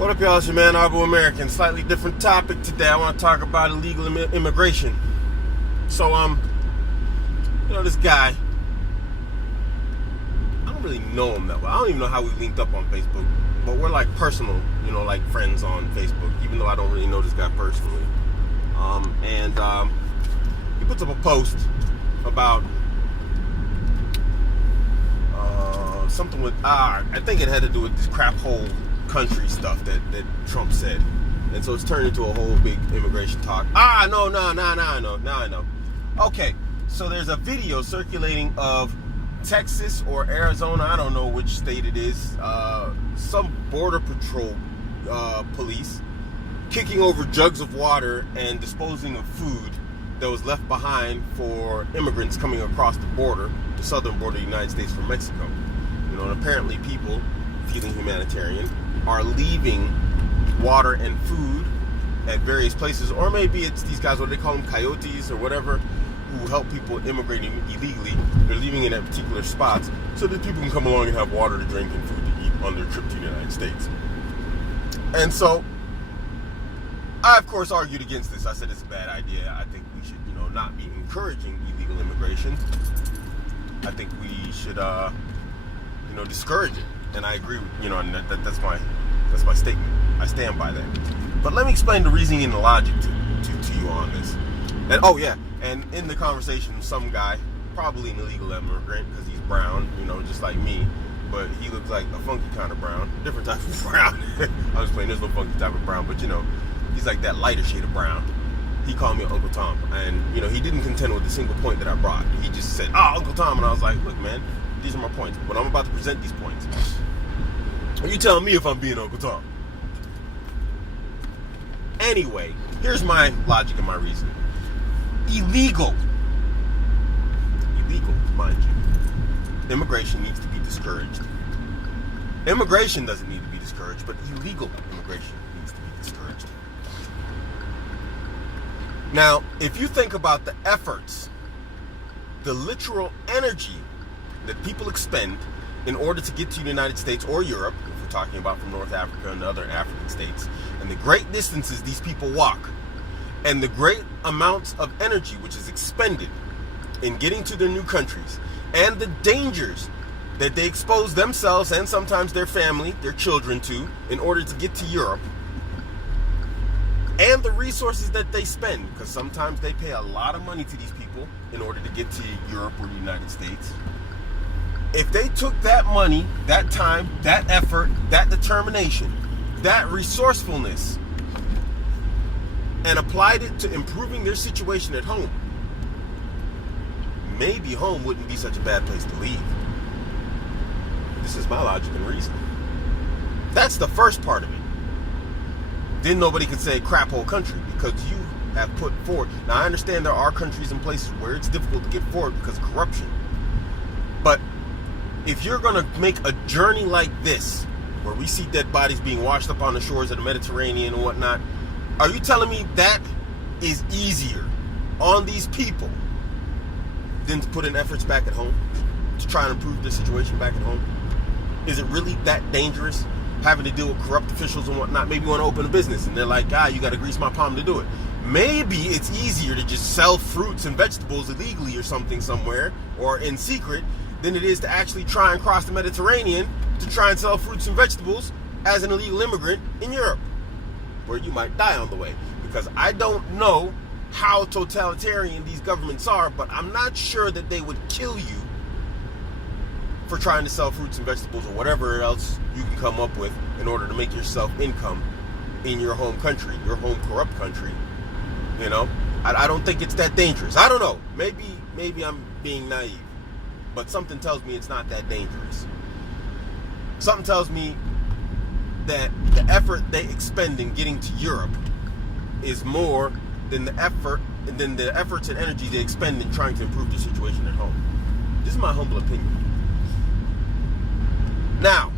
What up, y'all? It's your man, Abuamerican. Slightly different topic today. I want to talk about illegal immigration. So, this guy, I don't really know him that well. I don't even know how we linked up on Facebook, but we're like personal, like friends on Facebook, even though I don't really know this guy personally. He puts up a post about something with, I think it had to do with this crap hole country stuff that Trump said. And so it's turned into a whole big immigration talk. I know. Okay, so there's a video circulating of Texas or Arizona, I don't know which state it is, some border patrol police kicking over jugs of water and disposing of food that was left behind for immigrants coming across the border, the southern border of the United States from Mexico. And apparently people, feeling humanitarian, are leaving water and food at various places, or maybe it's these guys, what they call them, coyotes or whatever, who help people immigrating illegally. They're leaving it at particular spots so that people can come along and have water to drink and food to eat on their trip to the United States. And so I, of course, argued against this. I said it's a bad idea. I think we should, not be encouraging illegal immigration. I think we should, discourage it. And I agree with, and that's my statement. I stand by that. But let me explain the reasoning and the logic to you on this. And and in the conversation, some guy, probably an illegal immigrant because he's brown, just like me, but he looks like a funky kind of brown, different type of brown. I was playing, there's no funky type of brown, but he's like that lighter shade of brown. He called me Uncle Tom, and he didn't contend with a single point that I brought. He just said, Uncle Tom, and I was like, look, man, these are my points, but I'm about to present these points. Are you telling me if I'm being Uncle Tom? Anyway, here's my logic and my reasoning. Illegal, mind you. Immigration needs to be discouraged. Immigration doesn't need to be discouraged, but illegal immigration needs to be discouraged. Now, if you think about the efforts, the literal energy that people expend in order to get to the United States or Europe, if we're talking about from North Africa and other African states, and the great distances these people walk, and the great amounts of energy which is expended in getting to their new countries, and the dangers that they expose themselves and sometimes their family, their children to, in order to get to Europe, and the resources that they spend, because sometimes they pay a lot of money to these people in order to get to Europe or the United States. If they took that money, that time, that effort, that determination, that resourcefulness, and applied it to improving their situation at home, maybe home wouldn't be such a bad place to leave. This is my logic and reasoning. That's the first part of it. Then nobody could say crap hole country because you have put forward. Now I understand there are countries and places where it's difficult to get forward because of corruption. But if you're going to make a journey like this, where we see dead bodies being washed up on the shores of the Mediterranean and whatnot, are you telling me that is easier on these people than to put in efforts back at home to try and improve their situation back at home? Is it really that dangerous, having to deal with corrupt officials and whatnot? Maybe you want to open a business and they're like, you got to grease my palm to do it. Maybe it's easier to just sell fruits and vegetables illegally or something somewhere, or in secret, than it is to actually try and cross the Mediterranean to try and sell fruits and vegetables as an illegal immigrant in Europe, where you might die on the way. Because I don't know how totalitarian these governments are, but I'm not sure that they would kill you for trying to sell fruits and vegetables or whatever else you can come up with in order to make yourself income in your home country, your home corrupt country. I don't think it's that dangerous. I don't know. Maybe I'm being naive. But something tells me it's not that dangerous. Something tells me that the effort they expend in getting to Europe is more than the efforts and energy they expend in trying to improve their situation at home. This is my humble opinion. Now,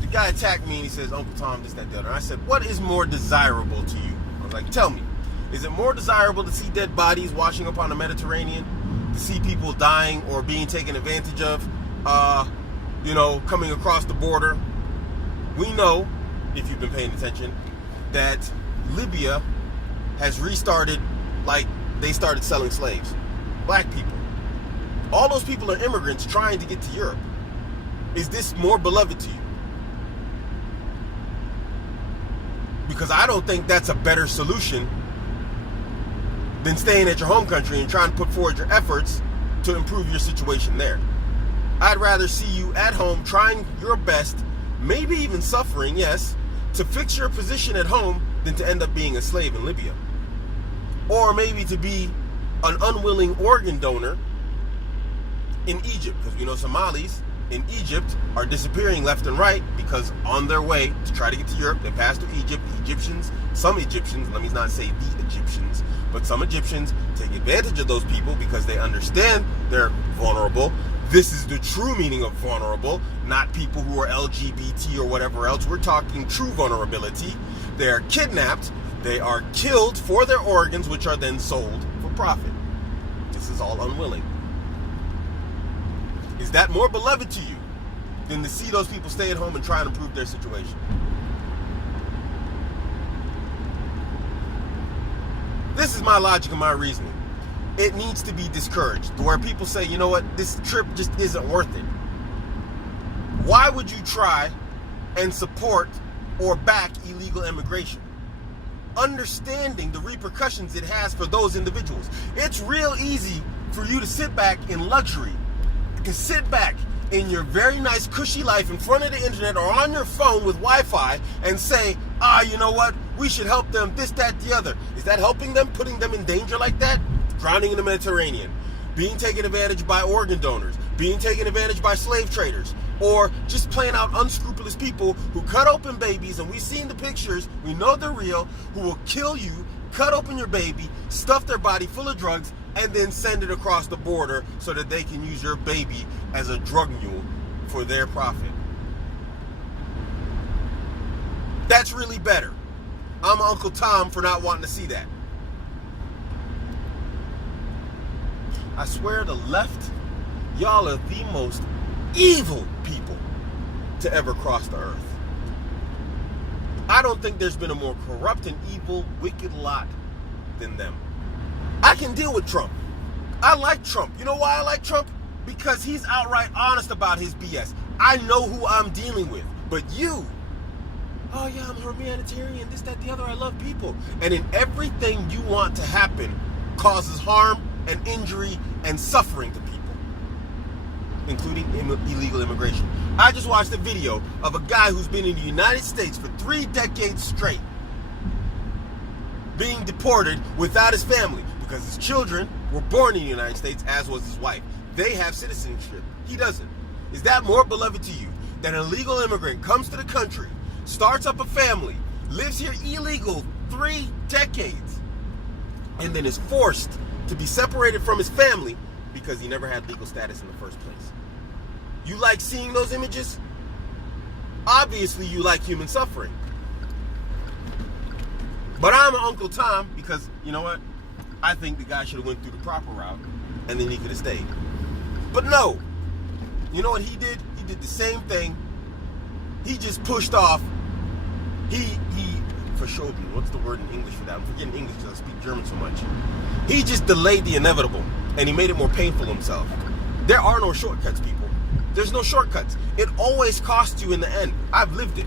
the guy attacked me and he says, Uncle Tom, this, that, the other. And I said, what is more desirable to you? I was like, tell me. Is it more desirable to see dead bodies washing up on the Mediterranean? To see people dying or being taken advantage of, coming across the border? We know if you've been paying attention, that Libya has restarted like they started selling slaves. Black people. All those people are immigrants trying to get to Europe. Is this more beloved to you? Because I don't think that's a better solution than staying at your home country and trying to put forward your efforts to improve your situation there. I'd rather see you at home trying your best, maybe even suffering, yes, to fix your position at home than to end up being a slave in Libya. Or maybe to be an unwilling organ donor in Egypt, because we know Somalis in Egypt are disappearing left and right because on their way to try to get to Europe, they pass through Egypt. Some Egyptians, let me not say the Egyptians, but some Egyptians take advantage of those people because they understand they're vulnerable. This is the true meaning of vulnerable, not people who are LGBT or whatever else. We're talking true vulnerability. They are kidnapped. They are killed for their organs, which are then sold for profit. This is all unwilling. Is that more beloved to you than to see those people stay at home and try and improve their situation? This is my logic and my reasoning. It needs to be discouraged, where people say, you know what, this trip just isn't worth it. Why would you try and support or back illegal immigration? Understanding the repercussions it has for those individuals. It's real easy for you to sit back in luxury, to sit back in your very nice cushy life in front of the internet or on your phone with Wi-Fi and say, you know what, we should help them, this, that, the other. Is that helping them, putting them in danger like that? Drowning in the Mediterranean, being taken advantage by organ donors, being taken advantage by slave traders, or just playing out unscrupulous people who cut open babies, and we've seen the pictures, we know they're real, who will kill you, cut open your baby, stuff their body full of drugs, and then send it across the border so that they can use your baby as a drug mule for their profit. That's really better. I'm Uncle Tom for not wanting to see that. I swear the left, y'all are the most evil people to ever cross the earth. I don't think there's been a more corrupt and evil, wicked lot than them. I can deal with Trump. I like Trump. You know why I like Trump? Because he's outright honest about his BS. I know who I'm dealing with. But you, oh yeah, I'm humanitarian, this, that, the other, I love people. And in everything you want to happen causes harm and injury and suffering to people, including illegal immigration. I just watched a video of a guy who's been in the United States for 3 decades straight, being deported without his family because his children were born in the United States, as was his wife. They have citizenship. He doesn't. Is that more beloved to you that an illegal immigrant comes to the country, starts up a family, lives here illegal 3 decades, and then is forced to be separated from his family because he never had legal status in the first place? You like seeing those images? Obviously you like human suffering. But I'm an Uncle Tom because, you know what? I think the guy should have went through the proper route and then he could have stayed. But no. You know what he did? He did the same thing. He just pushed off. He verschoben. What's the word in English for that? I'm forgetting English because I speak German so much. He just delayed the inevitable and he made it more painful himself. There are no shortcuts, people. There's no shortcuts. It always costs you in the end. I've lived it.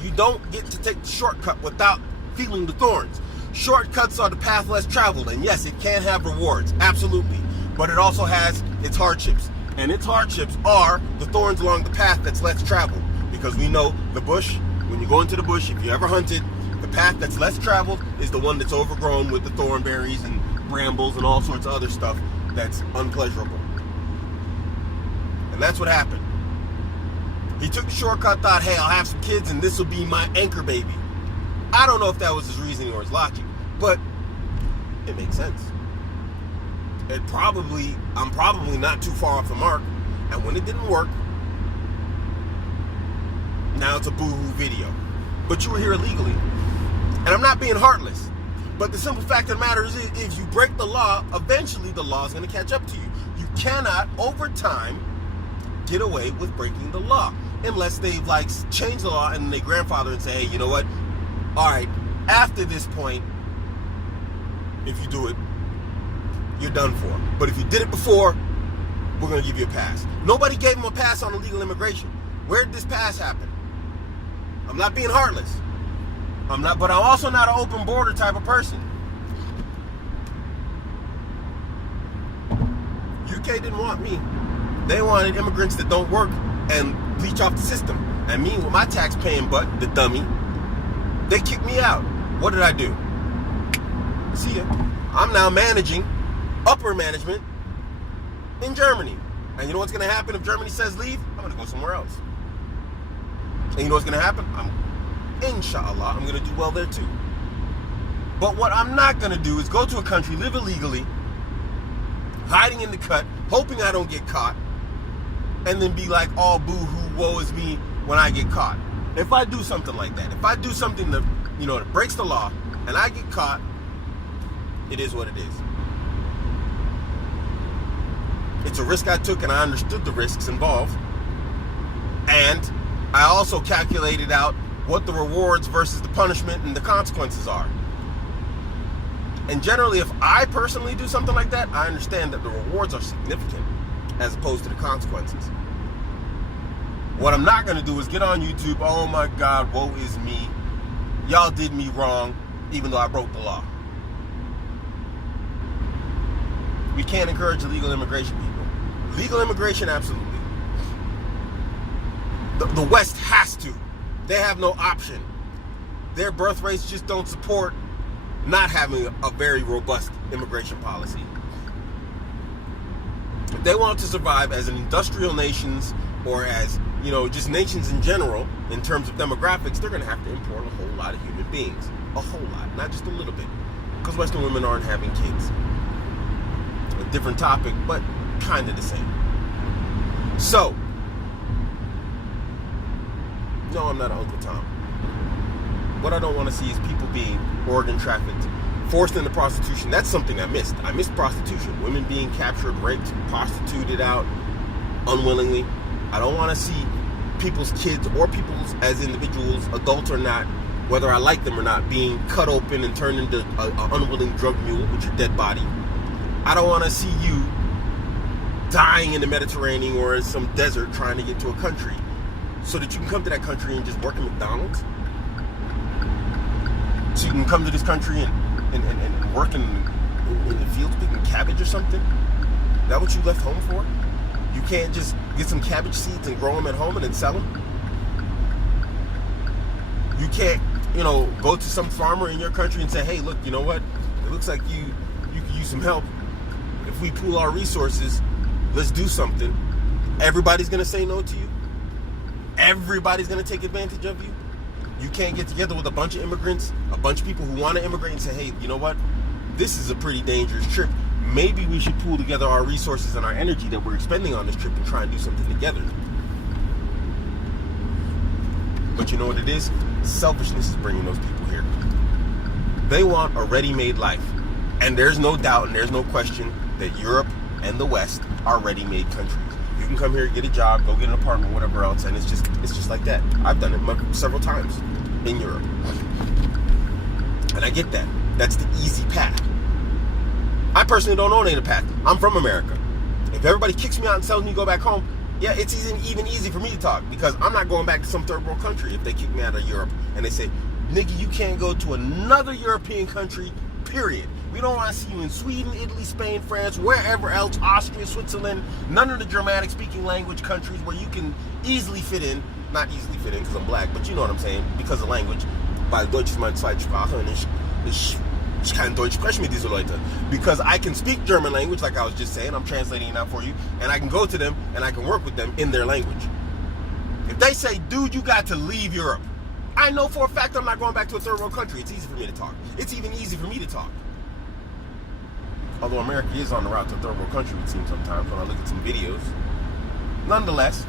You don't get to take the shortcut without feeling the thorns. Shortcuts are the path less traveled, and yes, it can have rewards, absolutely. But it also has its hardships. And its hardships are the thorns along the path that's less traveled. Because we know the bush, when you go into the bush, if you ever hunted, the path that's less traveled is the one that's overgrown with the thorn berries and brambles and all sorts of other stuff that's unpleasurable. And that's what happened. He took the shortcut, thought, hey, I'll have some kids and this will be my anchor baby. I don't know if that was his reasoning or his logic, but it makes sense. I'm probably not too far off the mark. And when it didn't work, now it's a boo-hoo video. But you were here illegally. And I'm not being heartless. But the simple fact of the matter is, if you break the law, eventually the law is going to catch up to you. You cannot, over time, get away with breaking the law. unless they've like changed the law and they grandfather and say, hey, you know what? All right, after this point, if you do it, you're done for. But if you did it before, we're going to give you a pass. Nobody gave them a pass on illegal immigration. Where did this pass happen? I'm not being heartless. But I'm also not an open border type of person. UK didn't want me. They wanted immigrants that don't work and leech off the system. And me, with my tax paying butt, the dummy, they kicked me out. What did I do? See ya. I'm now managing upper management in Germany. And you know what's going to happen if Germany says leave? I'm going to go somewhere else. And you know what's going to happen? Inshallah, I'm going to do well there too. But what I'm not going to do is go to a country, live illegally, hiding in the cut, hoping I don't get caught, and then be like, oh, boo-hoo, woe is me when I get caught. If I do something like that, if I do something that, that breaks the law, and I get caught, it is what it is. It's a risk I took, and I understood the risks involved. And I also calculated out what the rewards versus the punishment and the consequences are. And generally, if I personally do something like that, I understand that the rewards are significant as opposed to the consequences. What I'm not going to do is get on YouTube, oh my God, woe is me. Y'all did me wrong, even though I broke the law. We can't encourage illegal immigration, people. Legal immigration, absolutely. The West has to. They have no option. Their birth rates just don't support not having a very robust immigration policy. If they want to survive as an industrial nations or as, just nations in general, in terms of demographics, they're going to have to import a whole lot of human beings. A whole lot, not just a little bit. Because Western women aren't having kids. A different topic, but kind of the same. So, no, I'm not Uncle Tom. What I don't want to see is people being organ trafficked, forced into prostitution. That's something I missed. I missed prostitution. Women being captured, raped, prostituted out unwillingly. I don't want to see people's kids or people's as individuals, adults or not, whether I like them or not, being cut open and turned into an unwilling drug mule with your dead body. I don't want to see you dying in the Mediterranean or in some desert trying to get to a country so that you can come to that country and just work at McDonald's. So you can come to this country and work in the fields picking cabbage or something? Is that what you left home for? You can't just get some cabbage seeds and grow them at home and then sell them? You can't, go to some farmer in your country and say, hey, look, you know what? It looks like you could use some help. If we pool our resources, let's do something. Everybody's going to say no to you. Everybody's going to take advantage of you. You can't get together with a bunch of immigrants, a bunch of people who want to immigrate and say, hey, you know what? This is a pretty dangerous trip. Maybe we should pool together our resources and our energy that we're expending on this trip and try and do something together. But you know what it is? Selfishness is bringing those people here. They want a ready-made life. And there's no doubt and there's no question that Europe and the West are ready-made countries. You can come here, get a job, go get an apartment, whatever else, and it's just like that. I've done it several times in Europe. And I get that. That's the easy path. I personally don't own any path. I'm from America. If everybody kicks me out and tells me to go back home, yeah, it's even easy for me to talk because I'm not going back to some third world country if they kick me out of Europe and they say, nigga, you can't go to another European country, period. We don't want to see you in Sweden, Italy, Spain, France, wherever else, Austria, Switzerland, none of the Germanic-speaking language countries where you can easily fit in. Not easily fit in because I'm black, but you know what I'm saying, because of language. Weil Deutsch ist meine Zweitsprache und ich kann Deutsch sprechen mit diesen Leuten. Because I can speak German language, like I was just saying, I'm translating it out for you, and I can go to them and I can work with them in their language. If they say, dude, you got to leave Europe, I know for a fact I'm not going back to a third world country. It's easy for me to talk. It's even easy for me to talk. Although America is on the route to a third world country, it seems sometimes when I look at some videos. Nonetheless,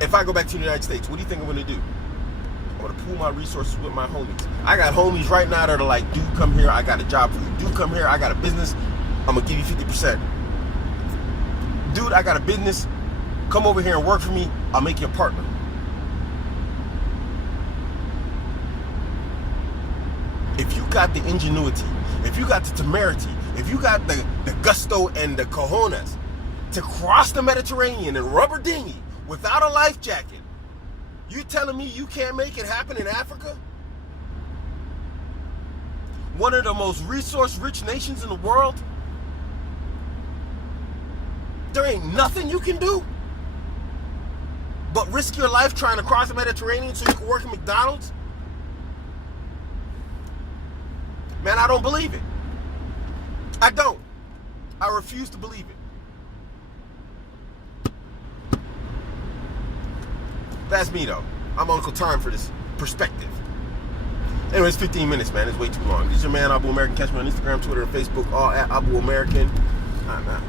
if I go back to the United States, what do you think I'm going to do? I'm going to pool my resources with my homies. I got homies right now that are like, dude, come here. I got a job for you. Dude, come here. I got a business. I'm going to give you 50%. Dude, I got a business. Come over here and work for me. I'll make you a partner. If you got the ingenuity, if you got the temerity, if you got the gusto and the cojones to cross the Mediterranean in a rubber dinghy without a life jacket, you telling me you can't make it happen in Africa? One of the most resource-rich nations in the world? There ain't nothing you can do but risk your life trying to cross the Mediterranean so you can work at McDonald's? Man, I don't believe it. I don't. I refuse to believe it. That's me, though. I'm Uncle Time for this perspective. Anyways, 15 minutes, man. It's way too long. This is your man, Abuamerican. Catch me on Instagram, Twitter, and Facebook, all at Abuamerican. I'm out.